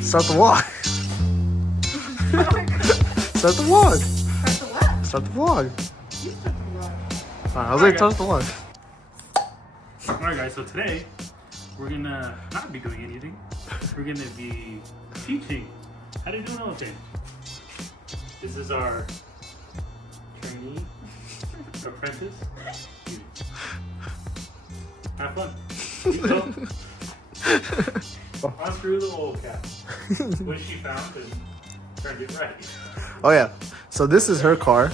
Start the vlog. Start the vlog. Start the what? Start the vlog. You start the vlog. I was like, start the vlog. Alright guys, so today we're gonna not be doing anything. We're gonna be teaching how to do an elephant. This is our trainee, apprentice. Have fun. So, unscrew the old cap, which she found and turned it right. Oh yeah. So this is her car.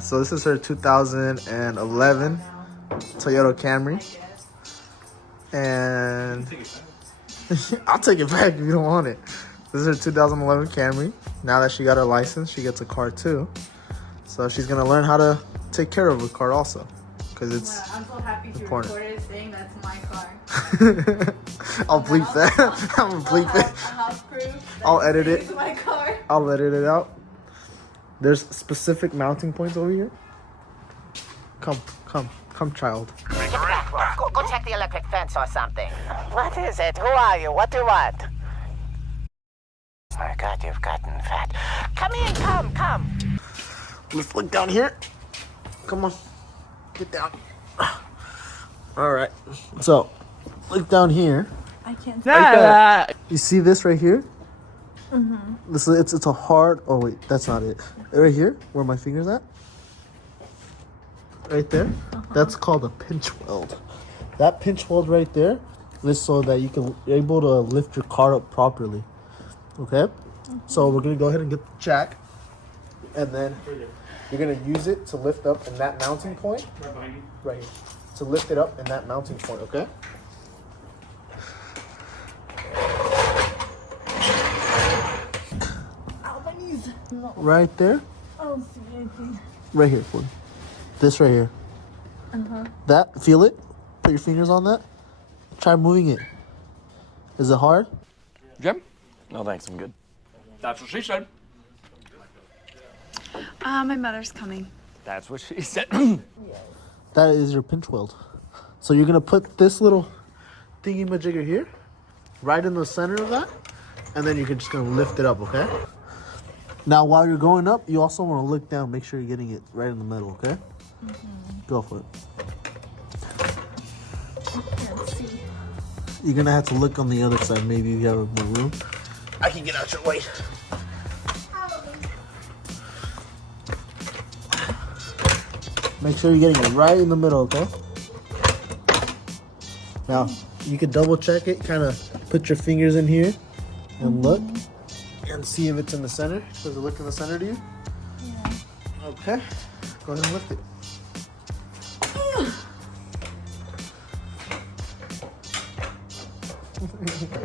So this is her 2011 Toyota Camry. And I'll take it back if you don't want it. This is her 2011 Camry. Now that she got her license, she gets a car too. So she's gonna learn how to take care of her car also, because it's Well, I'm so happy she important. recorded saying that's my car. I'll bleep that. I'm gonna bleep it. I'll edit it. It's my car. I'll edit it out. There's specific mounting points over here. Come, child. Go check the electric fence or something. What is it? Who are you? What do you want? My God, you've gotten fat. Come in, come. Let's look down here. Come on, get down. All right. So, look down here. I can't. You see this right here? Mm-hmm. It's a hard. Oh wait, that's not it. Right here, where my finger's at. Right there. That's called a pinch weld. That pinch weld right there is so that you're able to lift your car up properly. Okay. So we're gonna go ahead and get the jack, and then you're gonna use it to lift up in that mounting point. Right behind you. Right here. To lift it up in that mounting point. Okay. Ow, my knees. No, Right there. I don't see anything. Right here, for this right here. That, feel it? Put your fingers on that. Try moving it. Is it hard? Jim? No, thanks. I'm good. That's what she said. My mother's coming. That's what she said. That is your pinch weld. So you're gonna put this little thingy majigger here, right in the center of that, and then you're just gonna lift it up, okay? Now while you're going up, you also wanna look down, make sure you're getting it right in the middle, okay? Go for it. Can't see. You're gonna have to look on the other side, maybe if you have more room. I can get out your way. Make sure you're getting it right in the middle, okay? Now, you can double check it, kind of put your fingers in here and look and see if it's in the center. Does it look in the center to you? Yeah. Okay, go ahead and lift it.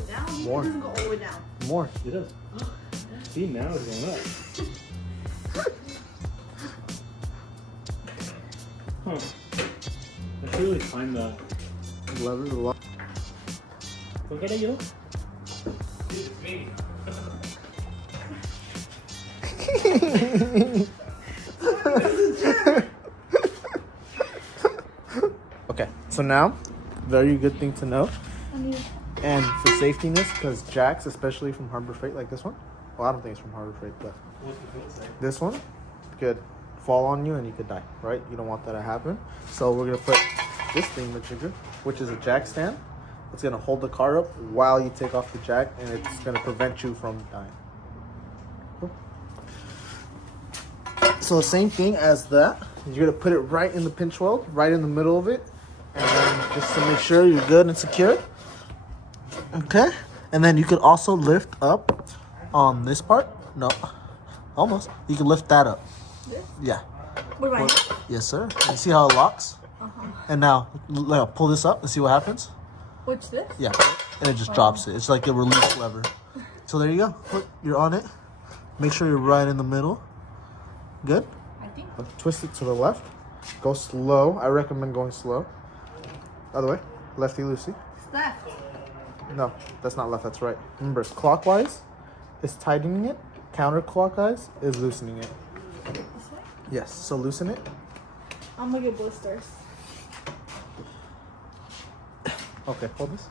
Down. More. It doesn't go all the way down. More. It does. See, now it's going up. Huh. I should really find the. Lever the lock. Look at it, you. It's me. Okay, so now, very good thing to know. And for safetyness, because jacks, especially from Harbor Freight, like this one, well, I don't think it's from Harbor Freight, but What's the foot say? this one could fall on you and you could die, right? You don't want that to happen. So we're gonna put this thing, which is a jack stand. It's gonna hold the car up while you take off the jack, and it's gonna prevent you from dying. Cool. So the same thing as that, you're gonna put it right in the pinch weld, right in the middle of it, and then just to make sure you're good and secure. Okay, and then you could also lift up on this part. No, almost. You can lift that up. Yeah. What do I do? Yes, sir. You see how it locks? And now, pull this up and see what happens. What's this? Yeah, and it just drops it. It's like a release lever. So there you go. Look, you're on it. Make sure you're right in the middle. Good. I think. Twist it to the left. Go slow. I recommend going slow. Other way. Lefty loosey. It's left. No, that's not left. That's right. Remember, clockwise is tightening it. Counterclockwise is loosening it. This way? Yes. So loosen it. I'm gonna get blisters. Okay, hold this.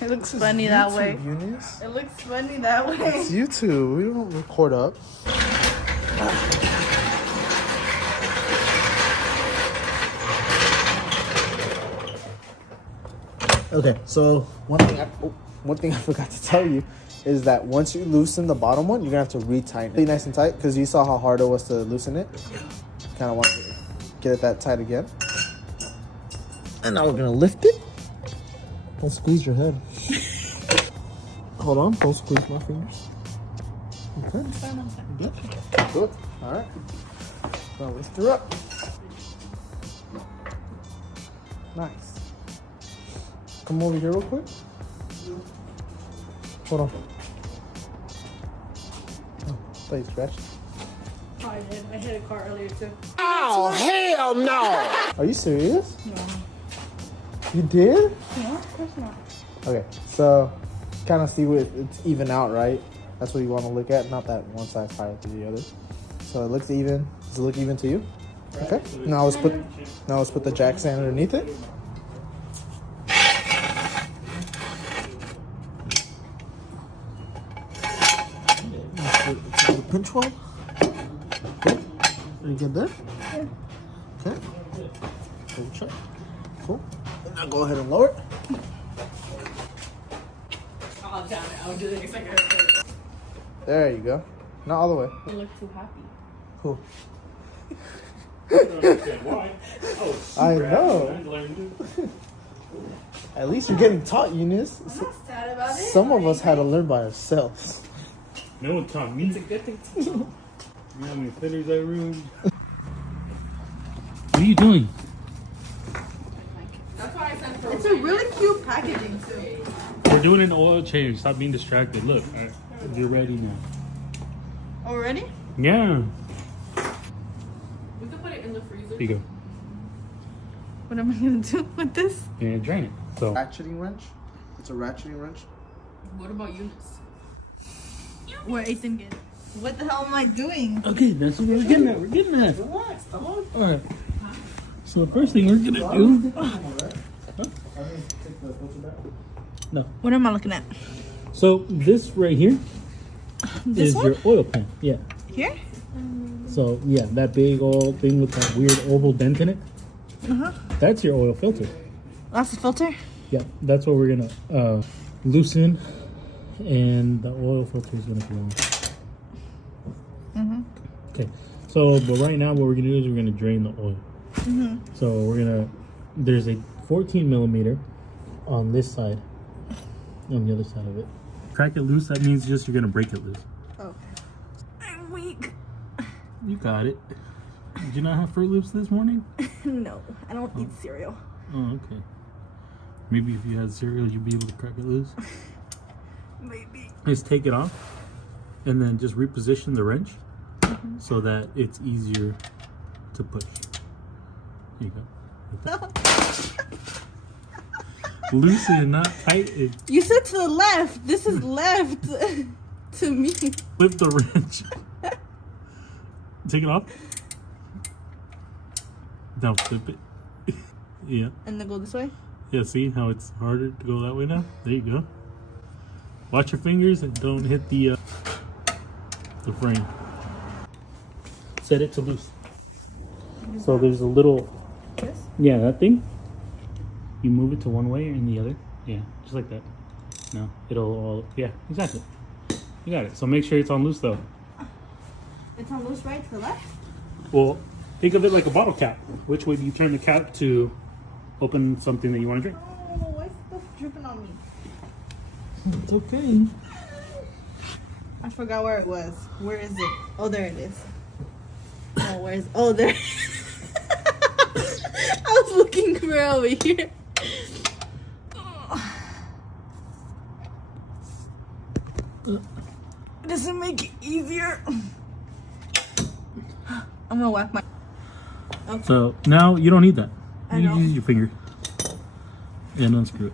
It looks funny that way. Eunice? It looks funny that way. It's YouTube. We don't record up. Okay, so one thing I forgot to tell you is that once you loosen the bottom one, you're gonna have to retighten it. Really nice and tight, because you saw how hard it was to loosen it. Kind of want to get it that tight again. And now we're gonna lift it. Don't squeeze your head. Hold on, don't squeeze my fingers. Okay. Good. Good. All right. Now lift her up. Nice. Come over here real quick. Hold on. Oh, thought you scratched. Oh, I did. I hit a car earlier too. Oh, hell no! Are you serious? No. You did? No, of course not. Okay, so kind of see what it's even out, right? That's what you want to look at, not that one side's higher than the other. So it looks even. Does it look even to you? Okay. Now let's put the jack stand underneath it. The pinch weld. Cool. Are you good there? Yeah. Okay. Cool check. Cool. And now go ahead and lower it. Oh, damn it. I would do the next second. There you go. Not all the way. You look too happy. Cool. Why? Oh, I super know. happy. I learned it. At least you're getting taught, Eunice. I'm not sad about it. Some of us had to learn by ourselves. No one taught me. It's a good thing to know. You know how many feathers I ruined? What are you doing? That's why I sent for It's a really cute packaging too. We're doing an oil change. Stop being distracted. Look, you're ready now. Already? Yeah. We can put it in the freezer. Here you go. What am I gonna do with this? And drain it. So Ratcheting wrench. It's a ratcheting wrench. What about Eunice? Where Ethan get? What the hell am I doing? okay, that's what we're getting at. We're getting at. Relax, come on. All right. So the first thing we're gonna do. No. What am I looking at? So this right here This is one? your oil pan. Yeah. Here? So yeah, that big old thing with that weird oval dent in it. Uh-huh. That's your oil filter. That's the filter? Yeah, that's what we're gonna loosen, and the oil filter is gonna go on. Mm-hmm. Okay, so but right now what we're gonna do is we're gonna drain the oil. Mm-hmm. So we're gonna, there's a 14 millimeter on this side, on the other side of it. Crack it loose, that means just you're gonna break it loose. Oh. I'm weak. You got it. Did you not have Fruit Loops this morning? No, I don't eat cereal. Oh, okay. Maybe if you had cereal, you'd be able to crack it loose. Maybe. Just take it off, and then just reposition the wrench so that it's easier to push. Here you go. Like that. Loose and not tight. You said to the left. This is left to me. Flip the wrench. Take it off. Now flip it. Yeah. And then go this way? Yeah, see how it's harder to go that way now? There you go. Watch your fingers and don't hit the frame. Set it to loose. So there's a little, This? yeah, that thing. You move it to one way or in the other. Yeah, just like that. No, it'll all, yeah, exactly. You got it. So make sure it's on loose though. It's on loose right to the left? Well, think of it like a bottle cap. Which way do you turn the cap to open something that you want to drink? Oh, why is stuff dripping on me? It's okay. I forgot where it was. Where is it? Oh, there it is. Oh, where's... Oh, there. I was looking for it over here. Does it make it easier? I'm gonna whack my... Okay. So now you don't need that. I You know. can use your finger and unscrew it.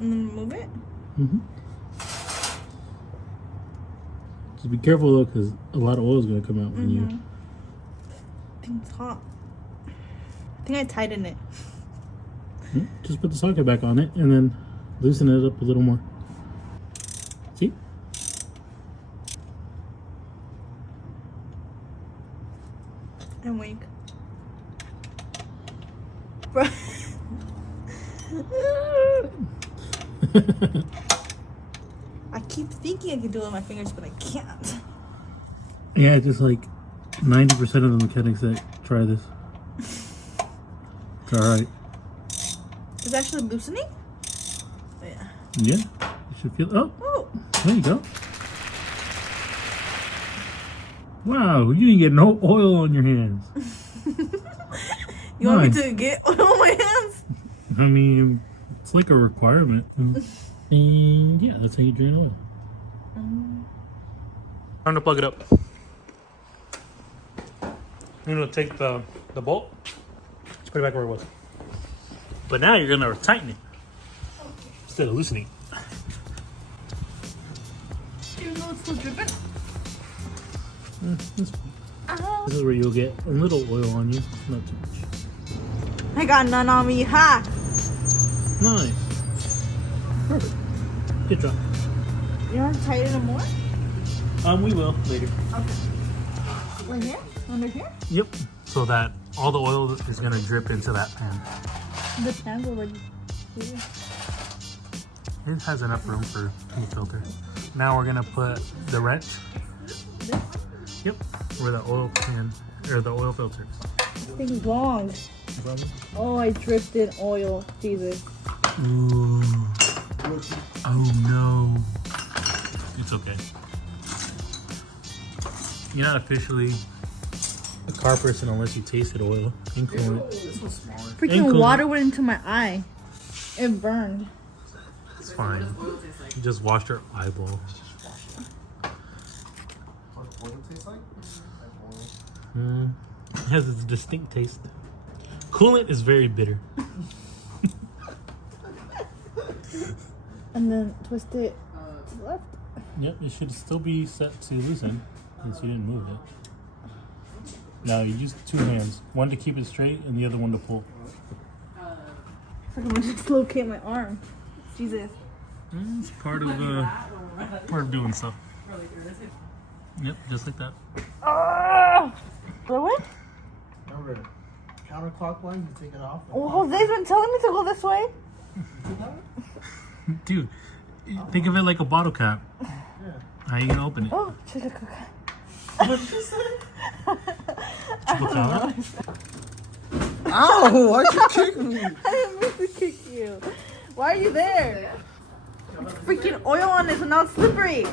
And then move it. Just be careful though, because a lot of oil is gonna come out when you. I think it's hot. I think I tighten it. Just put the socket back on it and then loosen it up a little more. See? And wink. Bro. I keep thinking I can do it with my fingers, but I can't. Yeah, just like 90% of the mechanics that try this. It's alright. It's actually loosening? Yeah. Yeah, you should feel. Oh, Oh. there you go. Wow, you didn't get no oil on your hands. You want me Nice. to get oil on my hands? I mean, it's like a requirement. And yeah, that's how you drain oil. Time to plug it up. I'm gonna take the bolt, just put it back where it was. But now you're gonna tighten it instead of loosening. Even though it's still dripping? This is where you'll get a little oil on you, not too much. I got none on me, ha! Nice. Perfect. Good job. You want to tighten it more? We will later. Right here? Under here? Yep. So that all the oil is gonna drip into that pan. The pan's already here. It has enough room for the filter. Now we're gonna put the wrench. Yep. Where the oil pan or the oil filter is. This thing's long. Oh, I dripped in oil. Jesus. Ooh. Oh no. It's okay. You're not officially a car person unless you tasted oil and coolant. Freaking Ankle. water went into my eye. It burned. It's fine. You just washed your eyeball. It has its distinct taste. Coolant is very bitter. And then twist it to the left. Yep, it should still be set to loosen since you didn't move it. Now you use two hands, one to keep it straight and the other one to pull. It's like I'm gonna dislocate my arm. Jesus. It's part of doing stuff. Yep, just like that. Go away? Remember, counterclockwise, you take it off. Well, Jose's been telling me to go this way. Dude, think of it like a bottle cap. How you gonna open it? Oh, Chupacabra. What did you say? Chupacabra? Ow! Why'd you kick me? I didn't mean to kick you. Why are you there? It's freaking oil on it, so now it's slippery.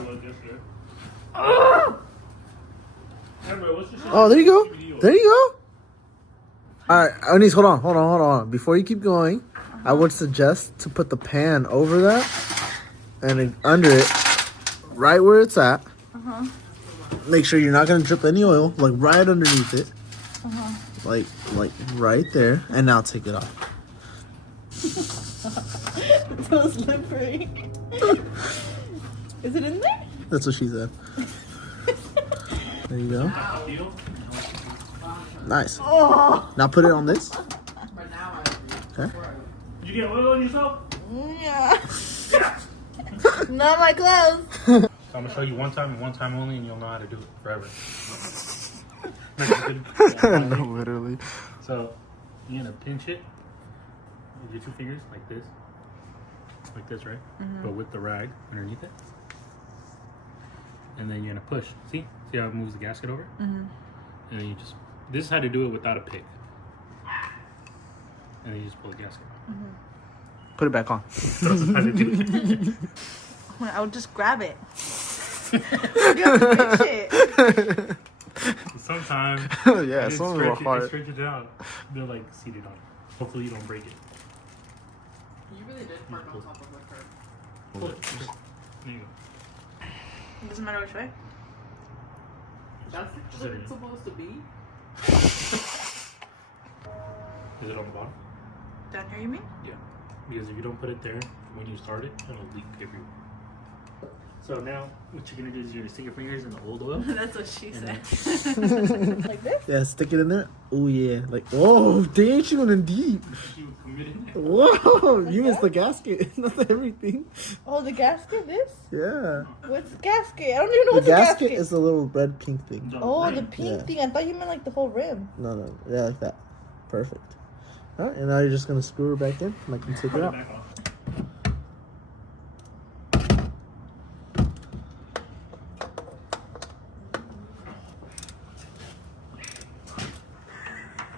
Ugh. Oh, there you go. There you go. All right, Onis, hold on. Before you keep going, I would suggest to put the pan over that and then under it, right where it's at. Make sure you're not gonna drip any oil, like right underneath it, like right there. And now take it off. It's so slippery. Is it in there? That's what she said. There you go. Nice. Oh. Now put it on this. Okay. Did you get oil on yourself? Yeah. Not my clothes. So I'm gonna show you one time and one time only, and you'll know how to do it forever. No, literally. So you're gonna pinch it with your two fingers like this, right? But with the rag underneath it, and then you're gonna push. See how it moves the gasket over? And then you just. This is how to do it without a pick. And then you just pull the gasket. Put it back on. That's how to do it. I would just grab it. You have to pinch it. Sometimes. Yeah, They some of them are hard. stretch it out. They're like seated on it. Hopefully you don't break it. You really did park on top of the curb. Pull it. There you go. It doesn't matter which way. That's what it's supposed to be. Is it on the bottom? Down here, you mean? Yeah. because if you don't put it there when you start it, it'll leak everywhere. So now what you're gonna do is you're gonna stick your fingers in the old oil. That's what she And said. Like this? Yeah, stick it in there. Oh yeah, like whoa, dang, she went in deep. You committed it. Whoa, you missed the gasket. Not everything. Oh, the gasket? This? Yeah. What's the gasket? I don't even know The what's a gasket gasket. is the little red pink thing. Oh, the rim. pink Yeah. thing. I thought you meant like the whole rim. No, yeah, like that. Perfect. All right, and now you're just gonna screw her back in, and I can take Put her it out. back off.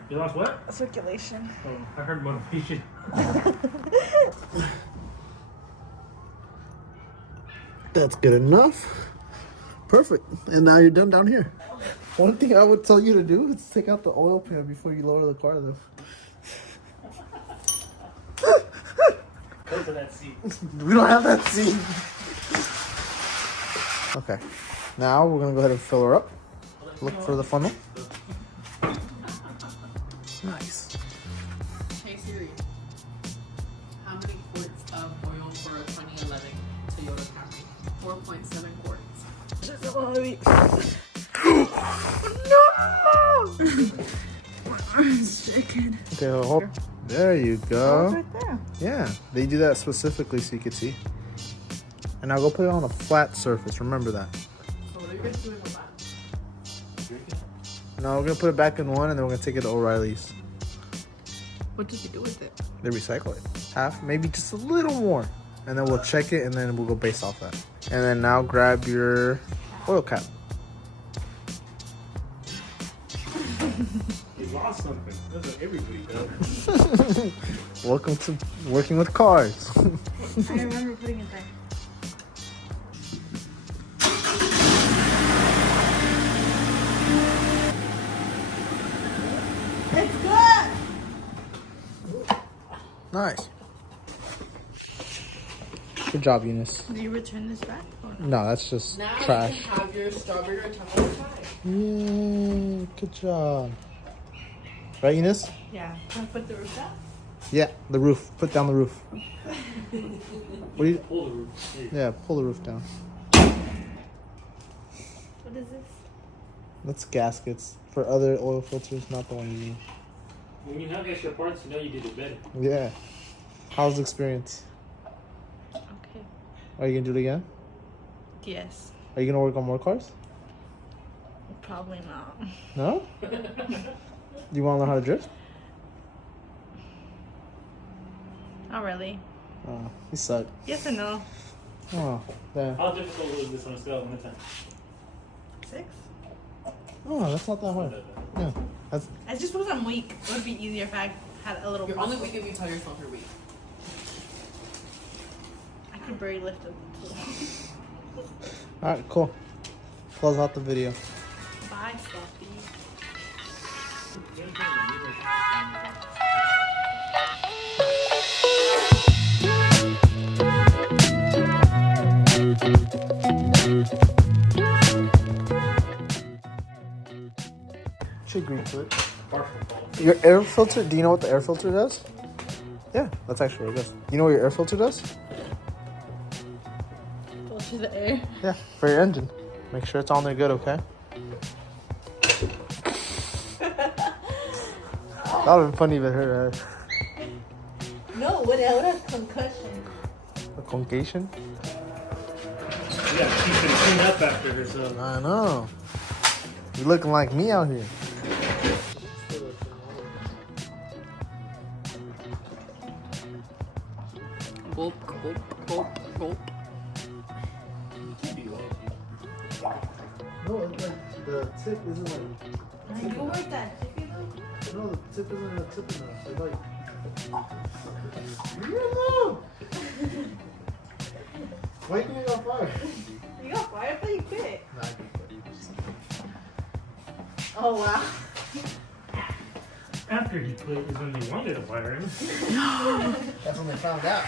You lost what? Circulation. Oh, I heard motivation. That's good enough. Perfect. And now you're done down here. One thing I would tell you to do is take out the oil pan before you lower the car, though. Go to that seat. We don't have that seat. Okay. Now we're gonna go ahead and fill her up. Look for the funnel. Nice. Hey Siri, how many quarts of oil for a 2011 Toyota Camry? 4.7 quarts. Okay, hold. There you Oh, go. it's right there. Yeah, they do that specifically so you can see. And now go put it on a flat surface. Remember that. So what are you guys doing with that? Now we're gonna put it back in one, and then we're gonna take it to O'Reilly's. What did you do with it? They recycle it. Half, maybe just a little more. And then we'll check it, and then we'll go based off that. And then now grab your oil cap. You lost something. That's what everybody does. Welcome to working with cars. I remember putting it there. It's good! Nice. Good job, Eunice. Do you return this back? Or no? No, that's just Now trash. you can have your strawberry or chocolate pie. Yay, good job. Right, Eunice? Yeah. Can I put the roof down? Yeah, the roof. Put down the roof. What do you? Pull the roof. Hey, Yeah, pull the roof down. What is this? That's gaskets for other oil filters, not the one you need. when you have extra parts, you know you did it better. Yeah. How's the experience? Okay. Are you gonna do it again? Yes. Are you gonna work on more cars? Probably not. No? You wanna learn how to drift? Not really. Oh, you suck. Yes and no. Oh, damn. How difficult was this on a scale of 1 to 10? 6? Oh, that's not that hard. Yeah, that's I just wasn't weak. It would be easier if I had a little You're muscle. only weak if you tell yourself you're weak. I could barely lift it. all right. Cool. Close out the video. Bye, Fluffy. She agreed to it. Partial fault. Your air filter. Do you know what the air filter does? Yeah, that's actually what it does. You know what your air filter does? Filter the air. Yeah, for your engine. Make sure it's on there good, okay? That would have been funny if it hurt her. No, what else? Concussion. A concussion? Yeah, she's gonna clean up after herself. I know. You looking like me out here. Gulp, gulp, gulp, gulp. No, like the tip isn't like. You work that chicken though? No, the tip isn't a tip enough. It's like. Why can you get on fire? You got fire? I thought you quit. Nah, I can quit. Oh wow. After he quit is when they wanted to fire him. That's when they found out.